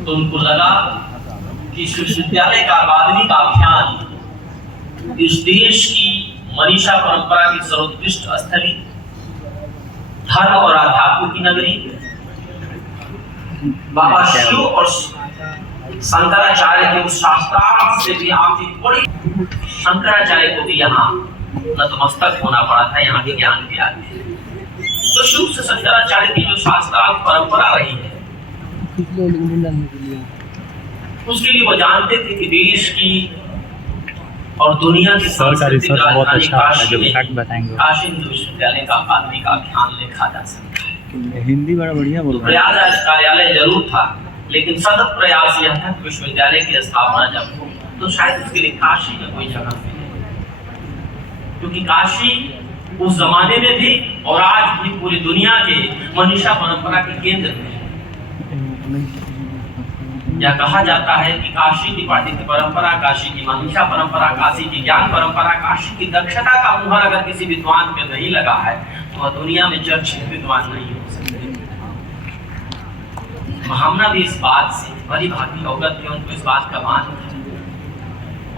तो उनको लगा कि विश्वविद्यालय का अकादमिक अभियान इस देश की मनीषा परंपरा की सर्वोत्कृष्ट स्थली, धर्म और आध्यात्म की नगरी, बाबा शिव और शंकराचार्य के उस शास्त्रार्थ से भी आपकी बड़ी, शंकराचार्य को भी यहाँ नतमस्तक होना पड़ा था यहाँ के ज्ञान के आगे। तो शुरू से शंकराचार्य की जो शास्त्रार्थ परंपरा रही है, उसके लिए वो जानते थे कि देश की और दुनिया की सांस्कृतिक राजधानी काशी में काशी हिंदू विश्वविद्यालय का अकादमिक अभियान लिखा जा सकता है। हिंदी बड़ा बढ़िया बोल रहा है। प्रयागराज कार्यालय जरूर था, लेकिन सतत प्रयास यह था कि विश्वविद्यालय की स्थापना जब हो तो शायद उसके लिए काशी में कोई जगह मिले, क्योंकि काशी उस जमाने में भी और आज भी पूरी दुनिया के मनीषा परंपरा के केंद्र में है। यह कहा जाता है कि काशी की पांडित्य परंपरा, काशी की मनीषा परंपरा, काशी की ज्ञान परंपरा, काशी की दक्षता का मुहर अगर किसी विद्वान पे नहीं लगा है तो वह दुनिया में चर्चित विद्वान नहीं हो सकते। महामना भी इस बात से भली भांति अवगत थे, उनको इस बात का मान था।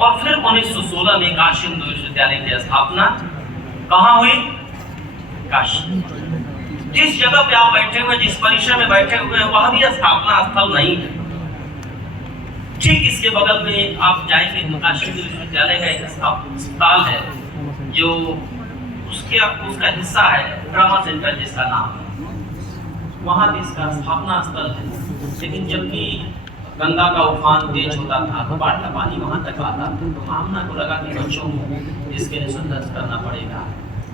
और फिर 1916 में काशी हिंदू विश्वविद्यालय की स्थापना कहाँ हुई? काशी। जिस जगह पे आप बैठे हुए, जिस परिसर में बैठे हुए हैं, वह भी स्थापना स्थल नहीं है। ठीक इसके बगल में आप जाएंगे तो काशी विश्वविद्यालय का एक अस्पताल है जो उसका हिस्सा है, ट्रॉमा सेंटर जिसका नाम है, वहां भी इसका स्थापना स्थल है। लेकिन जब भी गंगा का उफान तेज होता था तो बाढ़ का पानी वहां तक आता था, तो महामना को लगा कि बच्चों को इसके लिए संघर्ष करना पड़ेगा,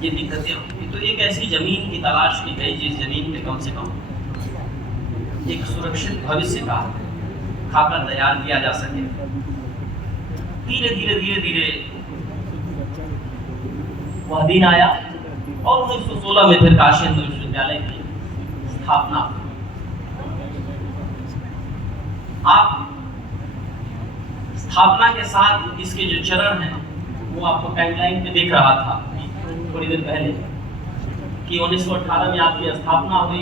ये दिक्कतें होंगी। तो एक ऐसी जमीन की तलाश की गई जिस जमीन पे कम से कम एक सुरक्षित भविष्य का खाका तैयार किया जा सके। धीरे धीरे वह दिन आया और 1916 में फिर काशी हिंदू विश्वविद्यालय की स्थापना। आप स्थापना के साथ इसके जो चरण हैं वो आपको टाइमलाइन पे दिख रहा था थोड़ी देर पहले कि 1918 में आपकी स्थापना हुई।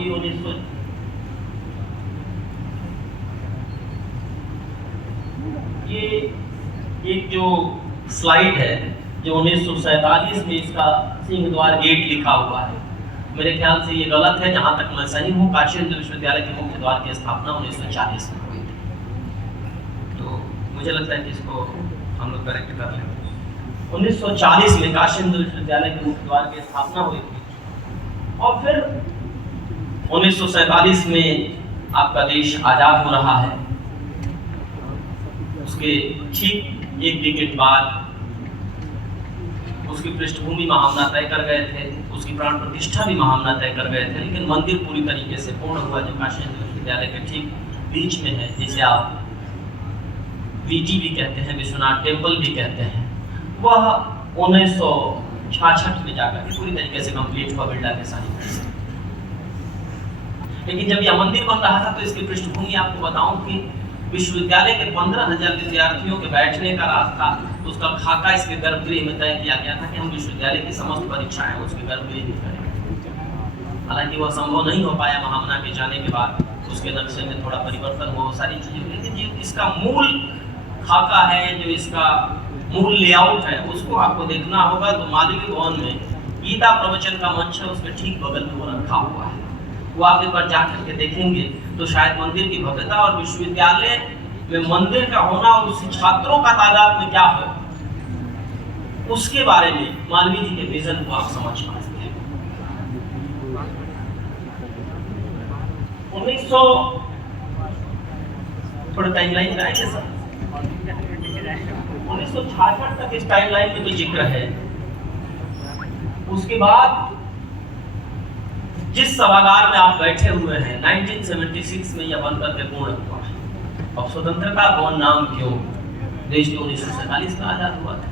ये एक जो स्लाइड है जो 1947 में इसका सिंह द्वार गेट लिखा हुआ है, मेरे ख्याल से ये गलत है। जहां तक मैं सही हूँ, काशी हिंदू विश्वविद्यालय के मुख्य द्वार की स्थापना 1940 में हुई थी। तो मुझे लगता है कि इसको हम लोग करेक्ट कर लेंगे। 1940 में काशी हिंदू विश्वविद्यालय के मुख्य द्वार की स्थापना हुई थी और फिर 1947 में आपका देश आजाद हो रहा है। उसके ठीक एक डिकेड बाद उसकी पृष्ठभूमि महामना तय कर गए थे, उसकी प्राण प्रतिष्ठा भी महामना तय कर गए थे, लेकिन मंदिर पूरी तरीके से पूर्ण हुआ जो काशी हिंदू विश्वविद्यालय के ठीक बीच में है, जिसे आप वीटी भी कहते हैं, विश्वनाथ टेम्पल भी कहते हैं। वह 1966 में जाकर पूरी तरीके से कंप्लीट हुआ बिरला के सानिध्य। लेकिन जब यह मंदिर बन रहा था तो इसकी पृष्ठभूमि आपको बताऊं कि विश्वविद्यालय के 15,000 विद्यार्थियों के बैठने का रास्ता, उसका खाका इसके गर्भगृह में तय किया गया था कि हम विश्वविद्यालय की समस्त परीक्षाएं उसके गर्भगृह में करेंगे। हालांकि वह संभव नहीं हो पाया महामना के जाने के बाद, उसके नक्शे में थोड़ा परिवर्तन हुआ, सारी चीजें। लेकिन जो इसका मूल खाका है, जो इसका मूल लेआउट है, उसको आपको देखना होगा। तो मालवीय भवन में गीता प्रवचन का मंच है, उसके ठीक बगल में वो रखा हुआ है। वो आप एक बार जाकर के देखेंगे तो शायद मंदिर की भव्यता और विश्वविद्यालय में मंदिर का होना और उसके छात्रों का तादाद में क्या हो, उसके बारे में मालवीय जी के विजन को आप समझ पाते हैं। 1900 थोड़ा टाइमलाइन आएंगे सर, 1966 तक इस टाइमलाइन में तो जिक्र है। उसके बाद जिस सभागार में आप बैठे हुए हैं 1976 में यह बनकर के पूर्ण हुआ। अब स्वतंत्रता भवन नाम क्यों? देश तो 1947 में आजाद हुआ था।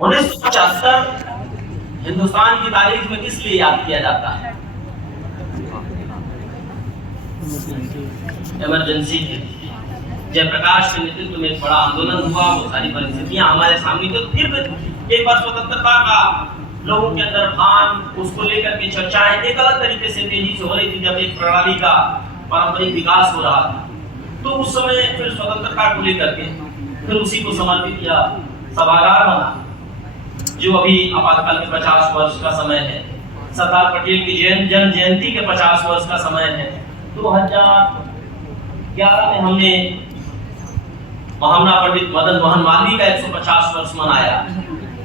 1975 हिंदुस्तान की तारीख में किस लिए याद किया जाता है? इमरजेंसी के लिए। जयप्रकाश के नेतृत्व में एक बड़ा आंदोलन हुआ, वो सारी परिस्थितियां हमारे सामने। तो फिर एक बार स्वतंत्रता का लोगों के अंदर भान, उसको लेकर के चर्चाएं एक अलग तरीके से तेजी से हो रही थी। जब एक प्रणाली का पारंपरिक विकास हो रहा था। तो उस समय फिर स्वतंत्रता को लेकर के फिर उसी को समर्पित किया सभागार बना, जो अभी आपातकाल के 50 वर्ष का समय है। सरदार पटेल की जन्म जयंती के 50 वर्ष का समय है। 2011 में हमने महामना पंडित मदन मोहन मालवीय का 150 वर्ष मनाया।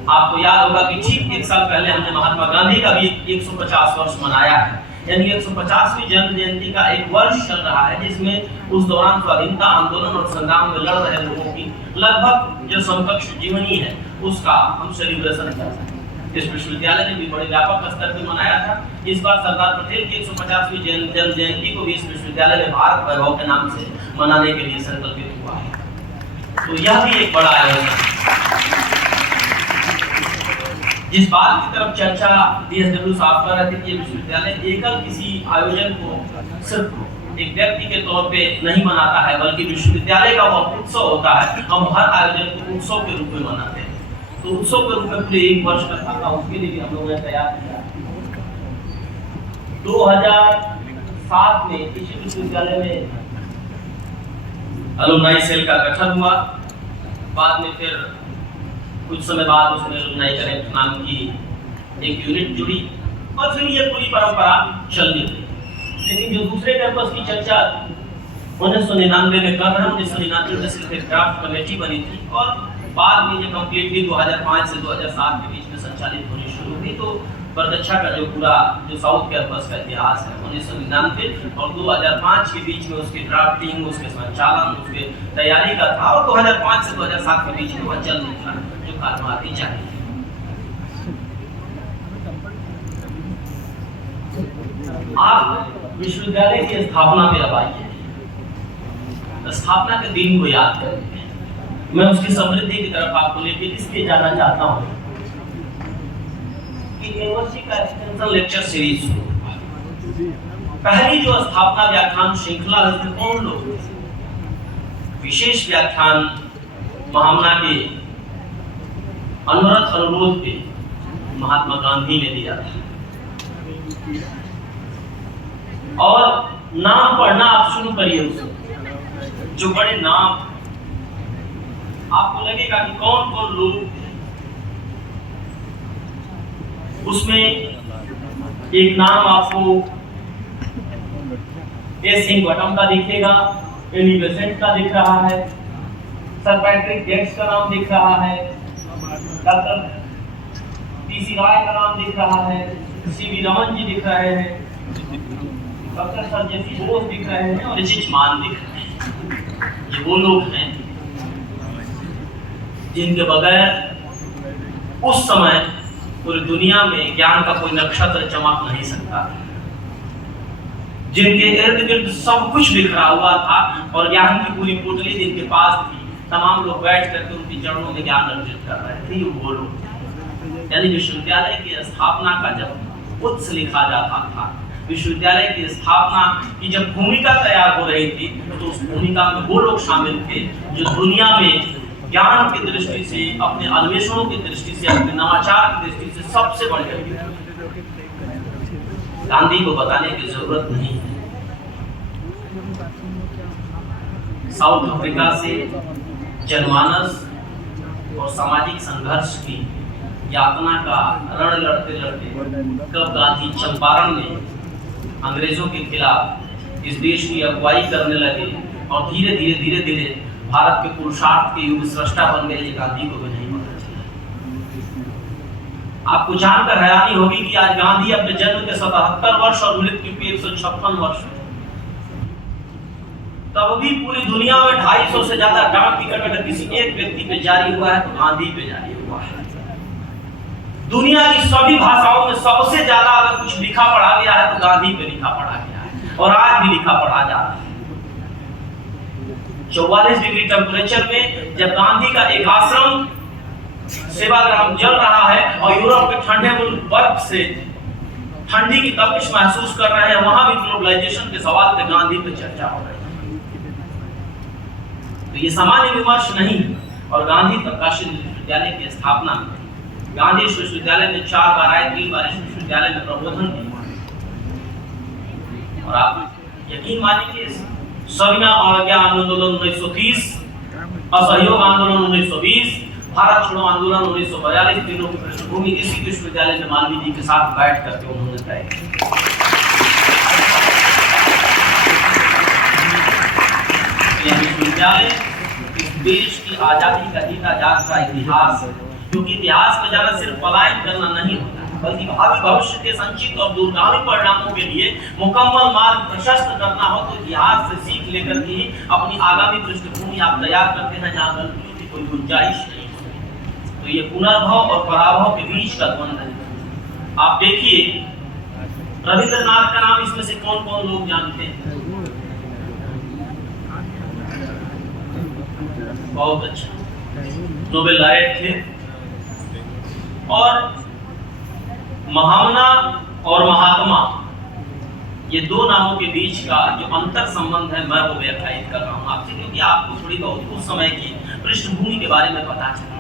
आपको याद होगा कि ठीक एक साल पहले हमने महात्मा गांधी का भी 150 वर्ष मनाया है। यानी 150वीं जन्म जयंती का एक वर्ष चल रहा है, जिसमें उस दौरान स्वाधीनता आंदोलन और संग्राम में लड़ रहे लोगों की लगभग जो समकक्ष जीवनी है उसका हम सेलिब्रेशन कर रहे हैं। इस विश्वविद्यालय ने भी बड़े व्यापक स्तर पर मनाया था। इस बार सरदार पटेल की 150वीं जन्म जयंती को भी इस विश्वविद्यालय में भारत वैभव के नाम से मनाने के लिए संकल्पित हुआ है। तो यह भी एक बड़ा आयोजन है। जिस बात की तरफ चर्चा DSW साहब कर रहे थे कि ये विश्वविद्यालय एकल किसी आयोजन को सिर्फ एक व्यक्ति के तौर पे नहीं मनाता है, बल्कि विश्वविद्यालय का वह उत्सव होता है। हम हर आयोजन को उत्सव के रूप में मनाते हैं। तो उत्सव के रूप में पूरे एक वर्ष का था, उसके लिए भी हम लोगों ने तैयार किया। 2007 में इसी विश्वविद्यालय में अलुमनाई सेल का गठन हुआ। बाद में फिर कुछ समय बाद उसमें अलुमनाई कनेक्ट नाम की एक यूनिट जुड़ी और फिर ये पूरी परंपरा चलनी थी। लेकिन जो दूसरे कैंपस की चर्चा 1999 में कर रहे हैं, 1999 में सिर्फ एक ड्राफ्ट कमेटी बनी थी और बाद में ये कंप्लीटली 2005 से 2007 के बीच में संचालित होनी शुरू हुई। तो प्रदक्षा का जो पूरा जो साउथ कैंपस का इतिहास है 1999 और 2005 के बीच में उसकी ड्राफ्टिंग, उसके संचालन, उसके तैयारी का था और 2005 से 2007 के बीच में वह चल निकला जो कार्यवाही जारी है। आप विश्वविद्यालय की स्थापना पे अब आइए। स्थापना के दिन को याद करेंगे। मैं उसकी समृद्धि की तरफ आपको लेके इसलिए जाना चाहता हूँ कि यूनिवर्सिटी का एक्सटेंशन लेक्चर सीरीज पहली जो स्थापना व्याख्यान श्रृंखला है कौन लोग विशेष व्याख्यान महामना के अनुरत अनुरोध पे महात्मा गांधी ने दिया था। और नाम पढ़ना आप शुरू करिए उसको, जो बड़े नाम आपको लगेगा कि कौन कौन लोग, उसमें एक नाम आपको एस सिंह वटम का दिखेगा, एनी बेसेंट का दिख रहा है, सर पैट्रिक गेट्स का नाम दिख रहा है, डॉक्टर पीसी राय का नाम दिख रहा है, सीवी रमन जी दिख रहे हैं, डॉक्टर सर जेसी बोस दिख रहे हैं और रिचिच मान दिख रहे हैं। ये वो लोग हैं जिनके बगैर उस समय पूरी दुनिया में ज्ञान का कोई नक्षत्र चमक नहीं सकता, जिनके इर्द गिर्द सब कुछ बिखरा हुआ था और ज्ञान की पूरी पोटली जिनके पास थी, तमाम लोग बैठ करके उनकी जड़ों में ज्ञान अर्जित कर रहे थे। ये वो लोग, यानी विश्वविद्यालय की स्थापना का जब उत्स लिखा जाता था, विश्वविद्यालय की स्थापना की जब भूमिका तैयार हो रही थी, तो उस भूमिका में वो लोग शामिल थे जो दुनिया में ज्ञान की दृष्टि से, अपने अन्वेषणों की दृष्टि से, अपने नवाचार की दृष्टि से सबसे बड़े थे। गांधी को बताने की जरूरत नहीं है। साउथ अफ्रीका से जनमानस और सामाजिक संघर्ष की यातना का रण लड़ते लड़ते कब गांधी चंपारण में अंग्रेजों के खिलाफ इस देश की अगुवाई करने लगे और धीरे धीरे धीरे धीरे भारत के पुरुषार्थ के युग सृष्टा बन गए, ये गांधी को भी नहीं पता चला। आपको जानकर हैरानी होगी कि आज गांधी अपने जन्म के 77 वर्ष और मृत्यु के 156 वर्ष तब भी पूरी दुनिया में 250 से ज्यादा डाक टिकट अगर किसी एक व्यक्ति पे जारी हुआ है तो गांधी पे जारी हुआ है। दुनिया की सभी भाषाओं में सबसे ज्यादा अगर कुछ लिखा पढ़ा गया है तो गांधी पे लिखा पढ़ा गया है और आज भी लिखा पढ़ा जा रहा है। 44 डिग्री टेम्परेचर में जब गांधी का एक आश्रम सेवाग्राम जल रहा है और यूरोप के ठंडे मुल्क बर्फ से ठंडी की तपिश महसूस कर रहे हैं, वहां भी ग्लोबलाइजेशन के सवाल पे गांधी पे चर्चा हो रही है। तो ये सामान्य विमर्श नहीं। और गांधी प्रकाशित विश्वविद्यालय की स्थापना में गांधी विश्वविद्यालय में 4 बार आए, 3 बार इस विश्वविद्यालय में प्रबोधन किया। और आप यकीन मानिए, सविनय अवज्ञा आंदोलन 1930, असहयोग आंदोलन 1920, भारत छोड़ो आंदोलन 1942, तीनों की पृष्ठभूमि इसी विश्वविद्यालय में मालवीय जी के साथ बैठ करके उन्होंने तय की। यह विश्वविद्यालय इस देश की आजादी का जीता जागता इतिहास है, क्योंकि इतिहास में जाना सिर्फ पलायन करना नहीं होता, बल्कि भावी भविष्य के संचित और दूरगामी परिणामों के लिए मुकम्मल मार्ग प्रशस्त करना हो तो इतिहास से सीख लेकर के अपनी आगामी पृष्ठभूमि आप तैयार करते हैं जहाँ गलतियों की कोई गुंजाइश नहीं है। तो ये पुनर्भव और पराभव के बीच का द्वंद्व है। आप देखिए, रविंद्रनाथ का नाम इसमें से कौन कौन लोग जानते हैं? बहुत अच्छा, नोबेल laureate थे। और महामना और महात्मा, ये दो नामों के बीच का जो अंतर संबंध है मैं वो व्याख्यायित कर रहा हूँ आपसे, क्योंकि आपको थोड़ी बहुत उस समय की पृष्ठभूमि के बारे में पता चला।